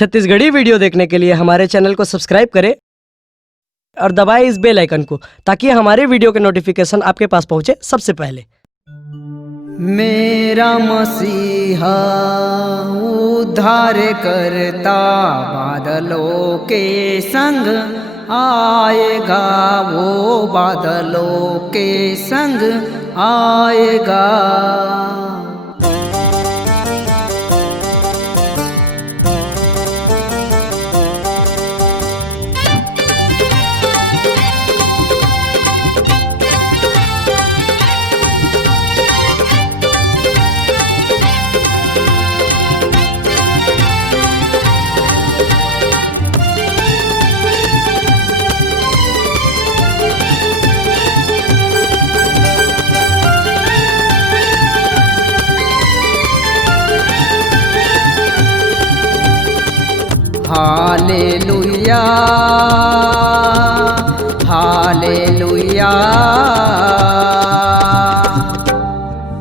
Chhattisgarhi video देखने के लिए हमारे चैनल को सब्सक्राइब करें और दबाएं इस बेल आइकन को ताकि हमारे वीडियो के नोटिफिकेशन आपके पास पहुंचे सबसे पहले। मेरा मसीहा उद्धार करता बादलों के संग आएगा, वो बादलों के संग आएगा। हालेलुया हालेलुया,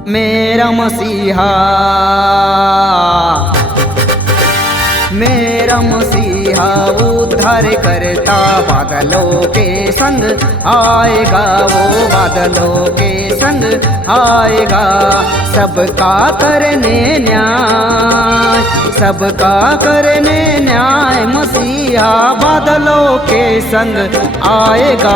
मेरा मसीहा मेरा मसीहा उद्धार करता बादलों के संग आएगा, वो बादलों के संग आएगा। सबका करने न्याय, सबका करने न्याय मसीहा बादलों के संग आएगा।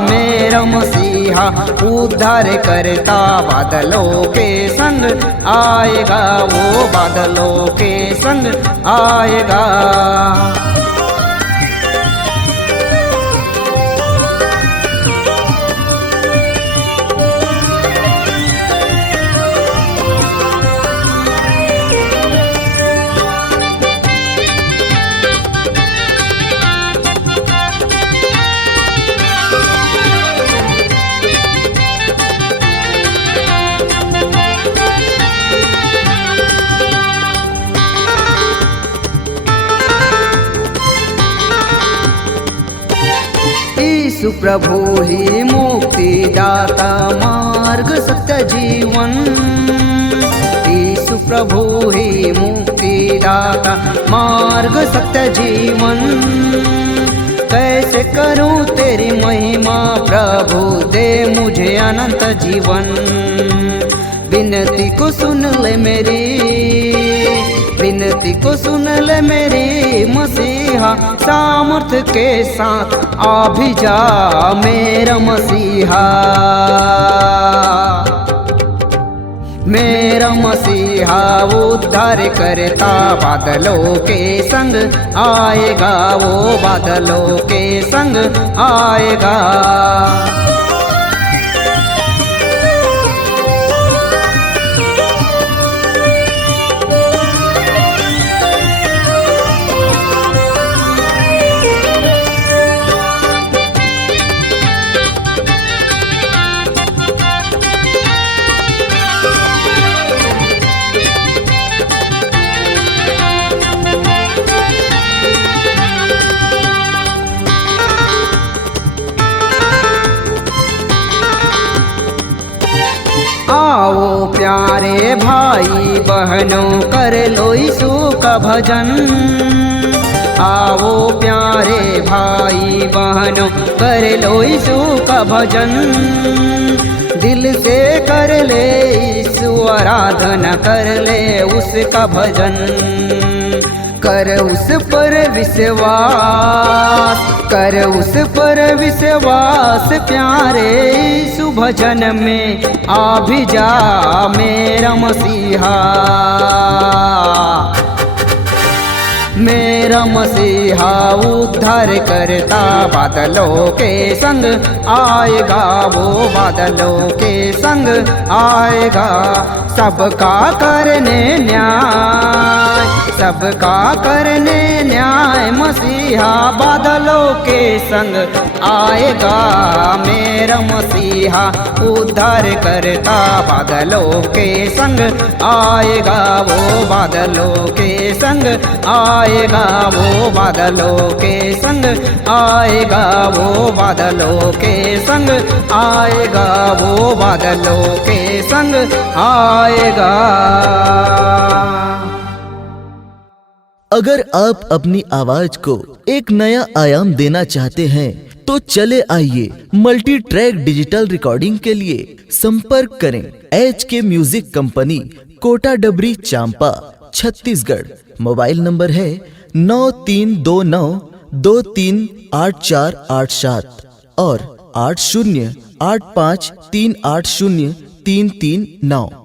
मेरा मसीहा उद्धार करता बादलों के संग आएगा, वो बादलों के संग आएगा। यीशु प्रभु ही मुक्तिदाता मार्ग सत्य जीवन, यीशु प्रभु ही मुक्तिदाता मार्ग सत्य जीवन। कैसे करूं तेरी महिमा प्रभु, दे मुझे अनंत जीवन। विनती को सुन ले मेरी, विनती को सुन ले मेरी मसीहा, सामर्थ के साथ आ भी जा मेरा मसीहा। मेरा मसीहा उद्धार करता बादलों के संग आएगा, वो बादलों के संग आएगा। आओ प्यारे भाई बहनों कर लो यीशु का भजन, आओ प्यारे भाई बहनों कर लो यीशु का भजन। दिल से कर ले यीशु आराधना, कर ले उसका भजन। कर उस पर विश्वास, कर उस पर विश्वास प्यारे यीशु भजन में आ भी जा मेरा मसीहा। मेरा मसीहा उद्धार करता बादलों के संग आएगा, वो बादलों के संग आएगा। सबका करने न्याय, सबका करने न्याय मसीहा बादलों के संग आएगा। मेरा मसीहा उद्धार करता बादलों के संग आएगा, वो बादलों के संग आएगा, वो बादलों के संग आएगा, वो बादलों के संग आएगा, वो बादलों के संग आएगा। अगर आप अपनी आवाज को एक नया आयाम देना चाहते हैं तो चले आइए मल्टी ट्रैक डिजिटल रिकॉर्डिंग के लिए संपर्क करें HK म्यूजिक कंपनी, कोटा डबरी, चांपा, छत्तीसगढ़। मोबाइल नंबर है 9329238487 और 8085380339।